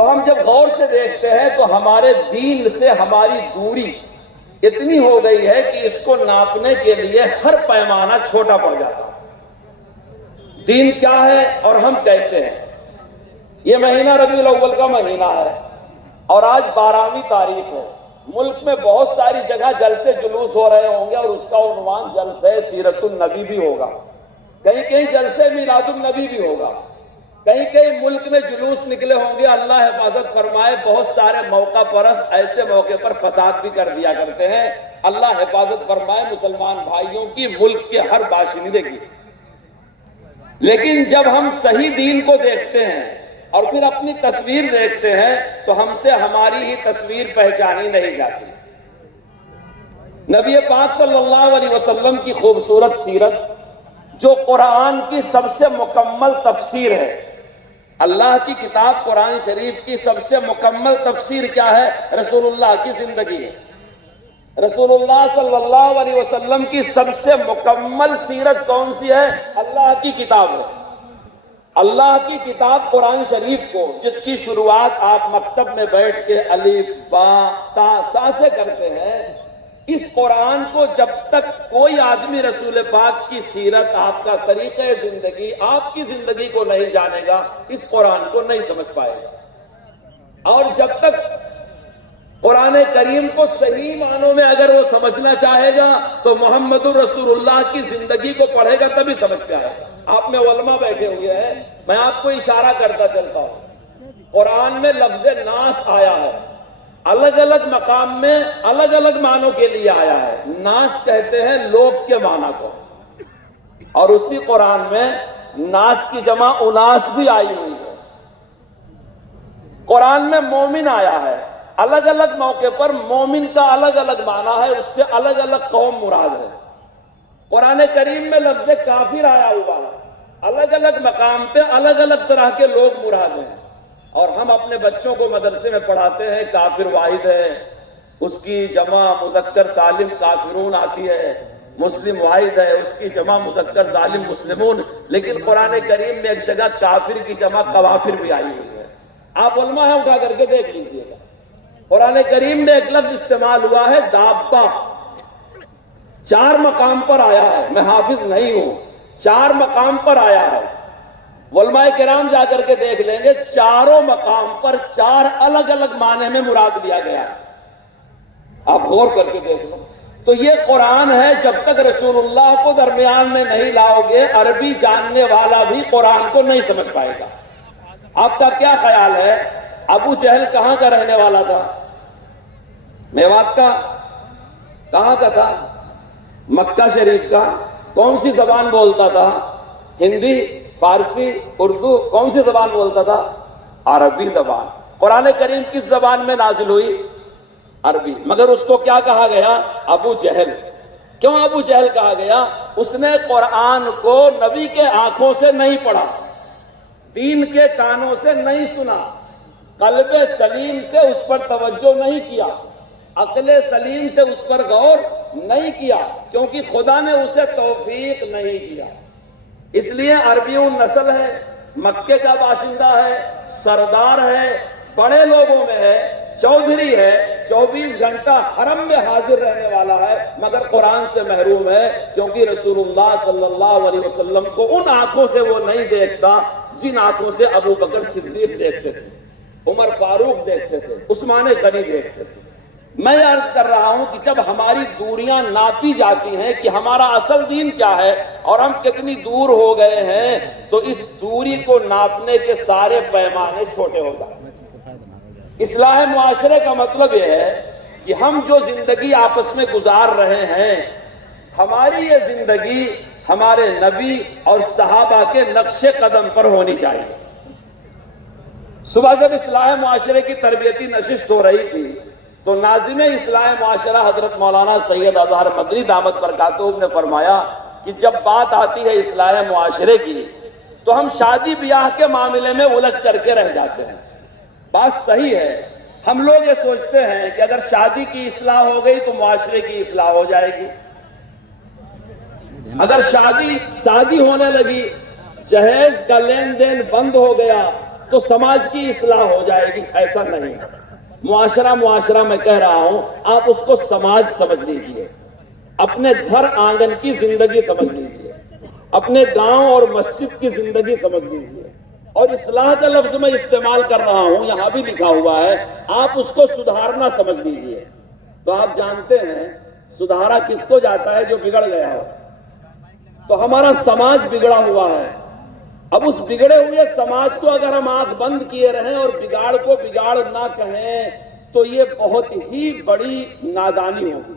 تو ہم جب غور سے دیکھتے ہیں تو ہمارے دین سے ہماری دوری اتنی ہو گئی ہے کہ اس کو ناپنے کے لیے ہر پیمانہ چھوٹا پڑ جاتا. دین کیا ہے اور ہم کیسے ہیں؟ یہ مہینہ ربیع الاول کا مہینہ ہے اور آج 12ویں تاریخ ہے. ملک میں بہت ساری جگہ جلسے جلوس ہو رہے ہوں گے اور اس کا عنوان جلسہ سیرت النبی بھی ہوگا. کہیں کہیں جلسے میلاد النبی بھی ہوگا. کہیں کہیں ملک میں جلوس نکلے ہوں گے. اللہ حفاظت فرمائے، بہت سارے موقع پرست ایسے موقع پر فساد بھی کر دیا کرتے ہیں. اللہ حفاظت فرمائے مسلمان بھائیوں کی، ملک کے ہر باشندے کی. لیکن جب ہم صحیح دین کو دیکھتے ہیں اور پھر اپنی تصویر دیکھتے ہیں تو ہم سے ہماری ہی تصویر پہچانی نہیں جاتی. نبی پاک صلی اللہ علیہ وسلم کی خوبصورت سیرت جو قرآن کی سب سے مکمل تفسیر ہے. اللہ کی کتاب قرآن شریف کی سب سے مکمل تفسیر کیا ہے؟ رسول اللہ کی زندگی ہے. رسول اللہ صلی اللہ علیہ وسلم کی سب سے مکمل سیرت کون سی ہے؟ اللہ کی کتاب ہے. اللہ کی کتاب قرآن شریف کو، جس کی شروعات آپ مکتب میں بیٹھ کے الف با تا سا سے کرتے ہیں، اس قرآن کو جب تک کوئی آدمی رسول پاک کی سیرت، آپ کا طریقہ زندگی، آپ کی زندگی کو نہیں جانے گا، اس قرآن کو نہیں سمجھ پائے گا. اور جب تک قرآن کریم کو صحیح معنوں میں اگر وہ سمجھنا چاہے گا تو محمد الرسول اللہ کی زندگی کو پڑھے گا تبھی سمجھ پہ آئے گا. آپ میں علماء بیٹھے ہوئے ہیں، میں آپ کو اشارہ کرتا چلتا ہوں. قرآن میں لفظ ناس آیا ہے، الگ الگ مقام میں الگ الگ معنوں کے لیے آیا ہے. ناس کہتے ہیں لوگ کے معنی کو، اور اسی قرآن میں ناس کی جمع اناس بھی آئی ہوئی ہے. قرآن میں مومن آیا ہے، الگ الگ موقع پر مومن کا الگ الگ معنی ہے، اس سے الگ الگ قوم مراد ہے. قرآن کریم میں لفظ کافر آیا ہوا ہے، الگ الگ مقام پہ الگ الگ طرح کے لوگ مراد ہیں. اور ہم اپنے بچوں کو مدرسے میں پڑھاتے ہیں کافر واحد ہے، اس کی جمع مذکر سالم کافرون آتی ہے. مسلم واحد ہے، اس کی جمع مذکر سالم مسلمون. لیکن قرآن کریم میں ایک جگہ کافر کی جمع کوافر بھی آئی ہوئی ہے. آپ علماء ہیں، اٹھا کر کے دیکھ لیجیے گا. قرآن کریم میں ایک لفظ استعمال ہوا ہے دابہ، 4 مقام پر آیا ہے. میں حافظ نہیں ہوں، 4 مقام پر آیا ہے. علماء کرام جا کر کے دیکھ لیں گے، چاروں مقام پر 4 الگ الگ معنی میں مراد لیا گیا ہے. آپ غور کر کے دیکھ لو. تو یہ قرآن ہے، جب تک رسول اللہ کو درمیان میں نہیں لاؤ گے عربی جاننے والا بھی قرآن کو نہیں سمجھ پائے گا. آپ کا کیا خیال ہے ابو جہل کہاں کا رہنے والا تھا؟ میوات کا. کہاں کا تھا؟ مکہ شریف کا. کون سی زبان بولتا تھا؟ ہندی، فارسی، اردو. کون سی زبان بولتا تھا؟ عربی زبان. قرآن کریم کس زبان میں نازل ہوئی؟ عربی. مگر اس کو کیا کہا گیا؟ ابو جہل. کیوں ابو جہل کہا گیا؟ اس نے قرآن کو نبی کے آنکھوں سے نہیں پڑھا، دین کے کانوں سے نہیں سنا، قلب سلیم سے اس پر توجہ نہیں کیا، عقل سلیم سے اس پر غور نہیں کیا، کیونکہ خدا نے اسے توفیق نہیں کیا. اس لیے عربی النسل ہے، مکے کا باشندہ ہے، سردار ہے، بڑے لوگوں میں ہے، چودھری ہے، 24 گھنٹہ حرم میں حاضر رہنے والا ہے، مگر قرآن سے محروم ہے، کیونکہ رسول اللہ صلی اللہ علیہ وسلم کو ان آنکھوں سے وہ نہیں دیکھتا جن آنکھوں سے ابو بکر صدیق دیکھتے تھے، عمر فاروق دیکھتے تھے، عثمان غنی دیکھتے تھے. میں عرض کر رہا ہوں کہ جب ہماری دوریاں ناپی جاتی ہیں کہ ہمارا اصل دین کیا ہے اور ہم کتنی دور ہو گئے ہیں، تو اس دوری کو ناپنے کے سارے پیمانے چھوٹے ہو جاتے ہیں. اصلاح معاشرے کا مطلب یہ ہے کہ ہم جو زندگی آپس میں گزار رہے ہیں، ہماری یہ زندگی ہمارے نبی اور صحابہ کے نقش قدم پر ہونی چاہیے. صبح جب اصلاح معاشرے کی تربیتی نشست ہو رہی تھی تو ناظم اصلاح معاشرہ حضرت مولانا سید اظہر مدنی دامت برکاتہ نے فرمایا کہ جب بات آتی ہے اصلاح معاشرے کی تو ہم شادی بیاہ کے معاملے میں الجھ کر کے رہ جاتے ہیں. بات صحیح ہے. ہم لوگ یہ سوچتے ہیں کہ اگر شادی کی اصلاح ہو گئی تو معاشرے کی اصلاح ہو جائے گی. اگر شادی ہونے لگی، جہیز کا لین دین بند ہو گیا، تو سماج کی اصلاح ہو جائے گی، ایسا نہیں ہے۔ معاشرہ میں کہہ رہا ہوں، آپ اس کو سماج سمجھ لیجئے، اپنے گھر آنگن کی زندگی سمجھ لیجئے، اپنے گاؤں اور مسجد کی زندگی سمجھ لیجئے۔ اور اصلاح کا لفظ میں استعمال کر رہا ہوں، یہاں بھی لکھا ہوا ہے، آپ اس کو سدھارنا سمجھ لیجئے۔ تو آپ جانتے ہیں سدھارا کس کو جاتا ہے؟ جو بگڑ گیا ہو۔ تو ہمارا سماج بگڑا ہوا ہے، اب اس بگڑے ہوئے سماج کو اگر ہم آنکھ بند کیے رہیں اور بگاڑ کو بگاڑ نہ کہیں تو یہ بہت ہی بڑی نادانی ہوگی۔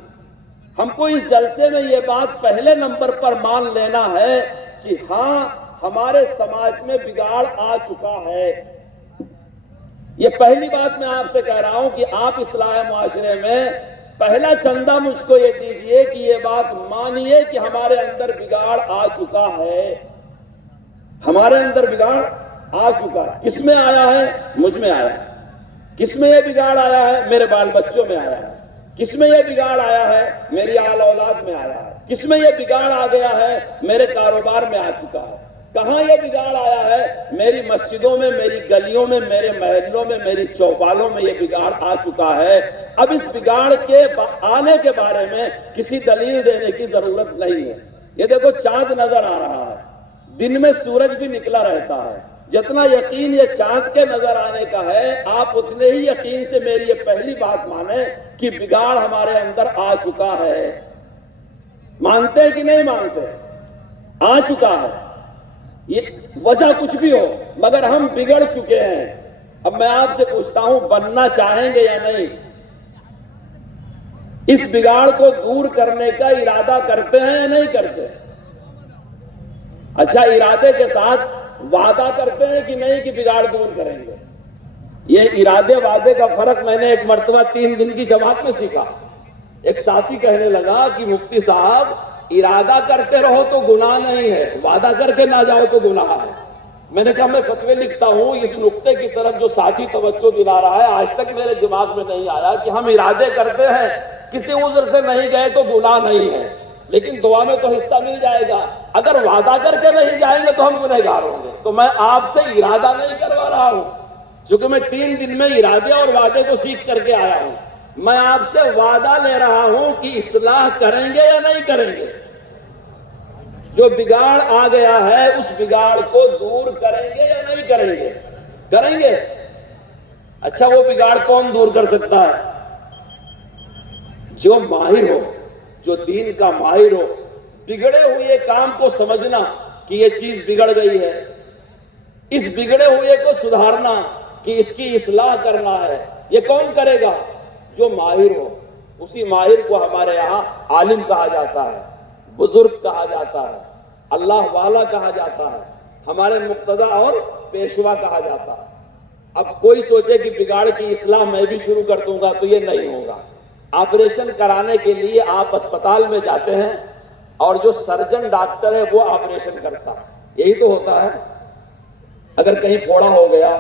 ہم کو اس جلسے میں یہ بات پہلے نمبر پر مان لینا ہے کہ ہاں، ہمارے سماج میں بگاڑ آ چکا ہے۔ یہ پہلی بات میں آپ سے کہہ رہا ہوں کہ آپ اصلاح معاشرے میں پہلا چندہ مجھ کو یہ دیجئے کہ یہ بات مانیے کہ ہمارے اندر بگاڑ آ چکا ہے۔ ہمارے اندر بگاڑ آ چکا ہے۔ کس میں آیا ہے؟ مجھ میں آیا ہے۔ کس میں یہ بگاڑ آیا ہے؟ میرے بال بچوں میں آیا ہے۔ کس میں یہ بگاڑ آیا ہے؟ میری آل اولاد میں آیا ہے۔ کس میں یہ بگاڑ آ گیا ہے؟ میرے کاروبار میں آ چکا ہے۔ کہاں یہ بگاڑ آیا ہے؟ میری مسجدوں میں، میری گلیوں میں، میرے محلوں میں، میری چوپالوں میں یہ بگاڑ آ چکا ہے۔ اب اس بگاڑ کے آنے کے بارے میں کسی دلیل دینے کی ضرورت نہیں ہے۔ یہ دیکھو چاند نظر آ رہا ہے، دن میں سورج بھی نکلا رہتا ہے۔ جتنا یقین یہ چاند کے نظر آنے کا ہے، آپ اتنے ہی یقین سے میری یہ پہلی بات مانیں کہ بگاڑ ہمارے اندر آ چکا ہے۔ مانتے ہیں کہ نہیں مانتے؟ آ چکا ہے۔ یہ وجہ کچھ بھی ہو، مگر ہم بگڑ چکے ہیں۔ اب میں آپ سے پوچھتا ہوں، بننا چاہیں گے یا نہیں؟ اس بگاڑ کو دور کرنے کا ارادہ کرتے ہیں یا نہیں کرتے؟ اچھا، ارادے کے ساتھ وعدہ کرتے ہیں کہ نہیں کہ بگاڑ دور کریں گے؟ یہ ارادے وعدے کا فرق میں نے ایک مرتبہ 3 دن کی جماعت میں سیکھا۔ ایک ساتھی کہنے لگا کہ مفتی صاحب، ارادہ کرتے رہو تو گناہ نہیں ہے، وعدہ کر کے نہ جاؤ تو گناہ ہے۔ میں نے کہا میں فتوے لکھتا ہوں، اس نقطے کی طرف جو ساتھی توجہ دلا رہا ہے، آج تک میرے دماغ میں نہیں آیا کہ ہم ارادے کرتے ہیں، کسی عذر سے نہیں گئے تو گناہ نہیں ہے، لیکن دعا میں تو حصہ مل جائے گا۔ اگر وعدہ کر کے نہیں جائیں گے تو ہم گنہگار ہوں گے۔ تو میں آپ سے ارادہ نہیں کروا رہا ہوں، کیونکہ میں 3 دن میں ارادے اور وعدے کو سیکھ کر کے آیا ہوں۔ میں آپ سے وعدہ لے رہا ہوں کہ اصلاح کریں گے یا نہیں کریں گے؟ جو بگاڑ آ گیا ہے اس بگاڑ کو دور کریں گے یا نہیں کریں گے؟ کریں گے۔ اچھا، وہ بگاڑ کون دور کر سکتا ہے؟ جو ماہر ہو، جو دین کا ماہر ہو۔ بگڑے ہوئے کام کو سمجھنا کہ یہ چیز بگڑ گئی ہے، اس بگڑے ہوئے کو سدھارنا کہ اس کی اصلاح کرنا ہے، یہ کون کرے گا؟ جو ماہر ہو۔ اسی ماہر کو ہمارے یہاں عالم کہا جاتا ہے، بزرگ کہا جاتا ہے، اللہ والا کہا جاتا ہے، ہمارے مقتدی اور پیشوا کہا جاتا ہے۔ اب کوئی سوچے کہ بگاڑ کی اصلاح میں بھی شروع کر دوں گا تو یہ نہیں ہوگا۔ آپریشن کرانے کے لیے آپ اسپتال میں جاتے ہیں اور جو سرجن ڈاکٹر ہے وہ آپریشن کرتا ہے، یہی تو ہوتا ہے۔ اگر کہیں پھوڑا ہو گیا